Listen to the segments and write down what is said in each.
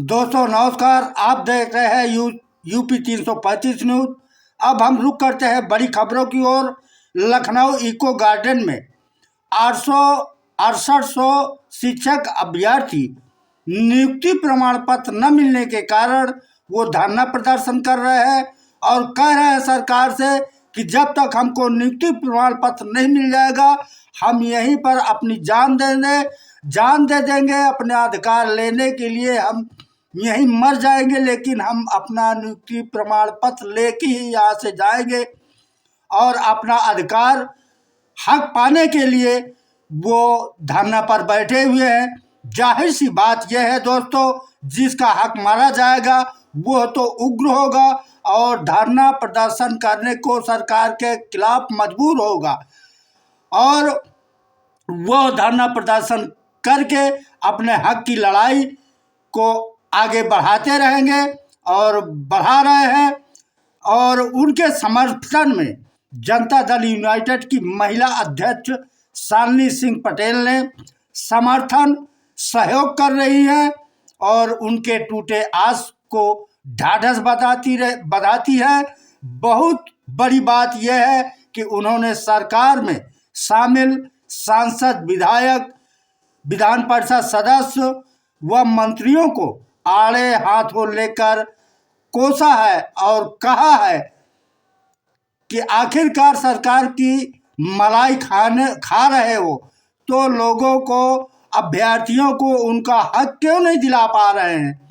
दोस्तों नमस्कार। आप देख रहे हैं यूपी 335 न्यूज। अब हम रुक करते हैं बड़ी खबरों की ओर। लखनऊ इको गार्डन में 868 शिक्षक अभ्यर्थी नियुक्ति प्रमाण पत्र न मिलने के कारण वो धरना प्रदर्शन कर रहे हैं और कह रहे हैं सरकार से कि जब तक हमको नियुक्ति प्रमाण पत्र नहीं मिल जाएगा हम यहीं पर अपनी जान दे देंगे। अपने अधिकार लेने के लिए हम यहीं मर जाएंगे, लेकिन हम अपना नियुक्ति प्रमाण पत्र लेके ही यहाँ से जाएंगे और अपना अधिकार हक पाने के लिए वो धरना पर बैठे हुए हैं। जाहिर सी बात यह है दोस्तों, जिसका हक मारा जाएगा वो तो उग्र होगा और धरना प्रदर्शन करने को सरकार के खिलाफ मजबूर होगा और वो धरना प्रदर्शन करके अपने हक की लड़ाई को आगे बढ़ाते रहेंगे और बढ़ा रहे हैं। और उनके समर्थन में जनता दल यूनाइटेड की महिला अध्यक्ष शालिनी सिंह पटेल ने समर्थन सहयोग कर रही है और उनके टूटे आस को ढाढ़स बधाती है। बहुत बड़ी बात यह है कि उन्होंने सरकार में शामिल सांसद, विधायक, विधान परिषद सदस्य व मंत्रियों को आड़े हाथों लेकर कोसा है और कहा है कि आखिरकार सरकार की मलाई खा रहे हो तो लोगों को, अभ्यर्थियों को उनका हक क्यों नहीं दिला पा रहे हैं।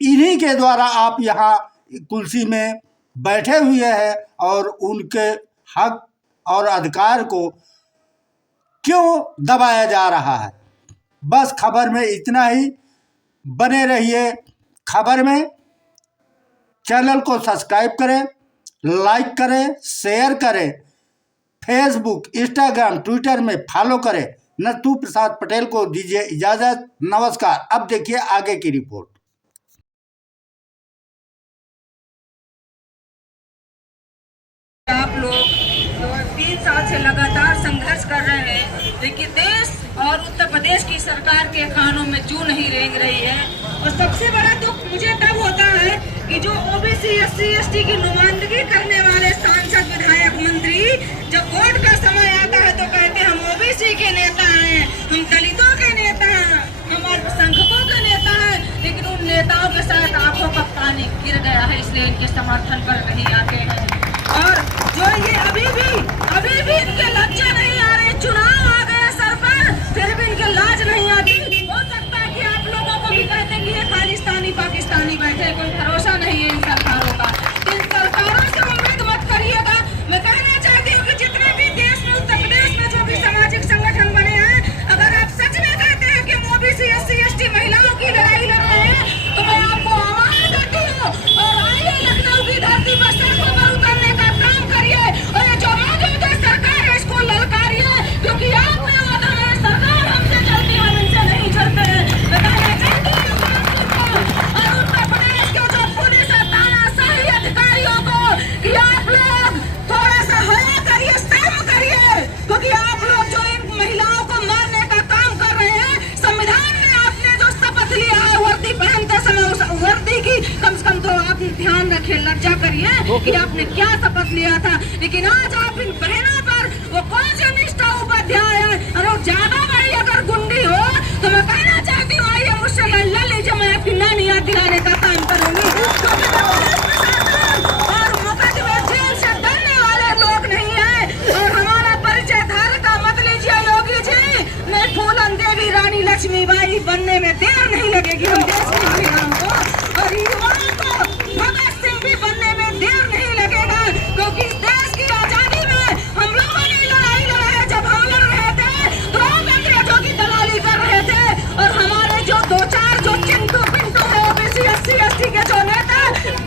इन्हीं के द्वारा आप यहाँ कुर्सी में बैठे हुए हैं और उनके हक और अधिकार को क्यों दबाया जा रहा है। बस खबर में इतना ही। बने रहिए खबर में। चैनल को सब्सक्राइब करें, लाइक करें, शेयर करें, फेसबुक, इंस्टाग्राम, ट्विटर में फॉलो करें। नथु प्रसाद पटेल को दीजिए इजाजत। नमस्कार। अब देखिए आगे की रिपोर्ट। आप लोग 3 साल से लगातार संघर्ष कर रहे हैं, लेकिन देश और उत्तर प्रदेश की सरकार के कानों में जू नहीं रेंग रही है। और सबसे बड़ा दुख मुझे तब होता है कि जो ओबीसी, एससी, एसटी की नुमाइंदगी करने वाले सांसद, विधायक, मंत्री जब वोट का समय आता है तो कहते हैं हम ओबीसी के नेता हैं, हम दलितों के नेता हैं, हम अल्पसंख्यकों के नेता हैं, लेकिन उन नेताओं के साथ आंखों का पानी गिर गया है, इसलिए इनके समर्थन पर नहीं आते हैं। और जो ये अभी भी इनके लज्जा नहीं आ रहे, चुनाव आ गए सर पर, फिर भी इनके लाज नहीं आती। हो सकता है कि आप लोगों को भी कहते हैं कि ये खालिस्तानी पाकिस्तानी बैठे, कोई भरोसा नहीं है इन सरकारों का। इन सरकारों से उम्मीद मत करिएगा। मैं कहना चाहती हूँ कि जितने भी देश में, उत्तर प्रदेश में जो भी सामाजिक संगठन बने हैं, अगर आप सच में कहते हैं कि ओबीसी, एससी, एसटी महिलाओं की लड़ाई लड़ रहे हैं तो मैं आपको आह्वान करती हूँ और आइए लखनऊ की धरती पर सड़कों पर उतरने का काम करिए और ये जो मौजूदा सरकार है इसको ललकारिए, क्योंकि आपने वादा है सरकार हमसे चलती, हम इनसे नहीं चलते हैं। मैं कहना चाहती हूँ और उत्तर प्रदेश के जो पुलिस और तानाशाही अधिकारियों को कि आप लोग थोड़ा सा हया करिए, शर्म करिए, क्योंकि आप लोग जो इन महिलाओं को मारने का काम कर रहे हैं, संविधान में आपने जो शपथ लिया है वर्दी पहनते समय, उस वर्दी की कम से कम तो आप ध्यान रखिए, लज्जा करिए कि आपने क्या शपथ लिया था। लेकिन आज आप इन बहनों पर वो कौन से निष्ठा उपाध्याय है, और ज्यादा बड़ी अगर गुंडी हो तो मैं कहना चाहती हूँ आइए मुझसे ले लीजिए, मैं आपकी नानी याद दिलाने का काम करूंगी। और मुकदमे जेल से डरने वाले लोग नहीं है और हमारा परिचय धारक का मत लीजिए योगी जी। मैं फूलन देवी रानी लक्ष्मीबाई बनने में देर नहीं लगेगी हम देश की महिलाओं को, और युवाओं को भगत सिंह भी बनने में देर नहीं लगेगा, क्योंकि देश की आजादी में हम लोगों ने लड़ाई लड़ा है। जब हम लड़ रहे थे तो हम अंग्रेजों की दलाली कर रहे थे और हमारे जो 2-4 जो चिंटू पिंटू है ओबीसी, एससी, एसटी के जो नेता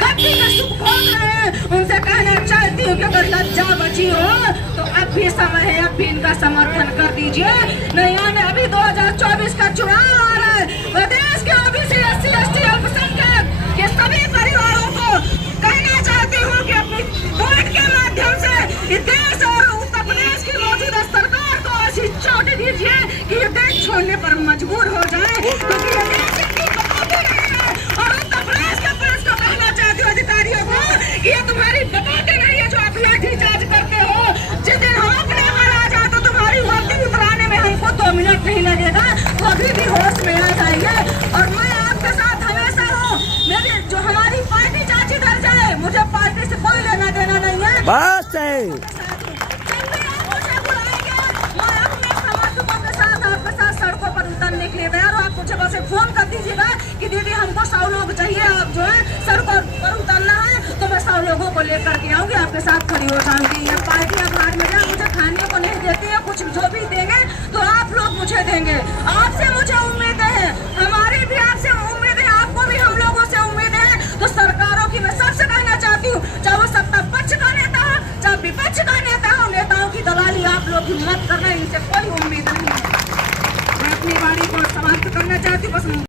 गद्दी का सुख भोग रहे हैं, उनसे कहना चाहती हूँ कि अगर लज्जा बची हो तो अब भी समय है, अब भी इनका समर्थन कर दीजिए। नहीं आने अभी 2024 का चुनाव आ रहा है, प्रदेश के ओबीसी, एससी, एसटी, अल्पसंख्यक के सभी परिवारों को कहना चाहती हूँ कि अपनी वोट के माध्यम से इस देश और उत्तर प्रदेश की मौजूदा सरकार को ऐसी चोट दीजिए कि ये देश छोड़ने पर मजबूर हो जाए, क्योंकि ये देश इनकी तुम्हारी बातें नहीं है जो आप लाठीचार्ज करते हो। जिस दिन हम अपने घर आ जाए तो तुम्हारी वर्दी उतराने में हमको 2 मिनट नहीं लगेगा, तो अभी भी होश में आ जाइए। और मैं आपके साथ हमेशा हूँ। मेरी जो हमारी पार्टी चाची डर जाए, मुझे पार्टी से कोई लेना देना नहीं है। बस है। सड़कों पर उतरने के लिए तैयार हो। आप मुझे बस फोन कर दीजिएगा कि दीदी हमको 100 लोग चाहिए, आप जो है सड़कों पर उतरना है, तो मैं 100 लोगों को लेकर के आऊंगी, आपके साथ खड़ी हो जाऊंगी। ये पार्टी अब हाथ में जाए, मुझे खाने को नहीं देती है, कुछ जो भी देंगे तो आप लोग मुझे देंगे। आपसे मुझे उम्मीदें हैं, हमारी भी आपसे उम्मीदें, आपको भी हम लोगों से उम्मीदें हैं। तो सरकारों की मैं सबसे कहना चाहती हूँ, चाहे वो सत्ता पक्ष का नेता हो, चाहे विपक्ष का नेता हो, नेताओं की दलाली आप लोग मत करना, इनसे कोई उम्मीद नहीं है। मैं अपनी बारी को समाप्त करना चाहती हूँ। बस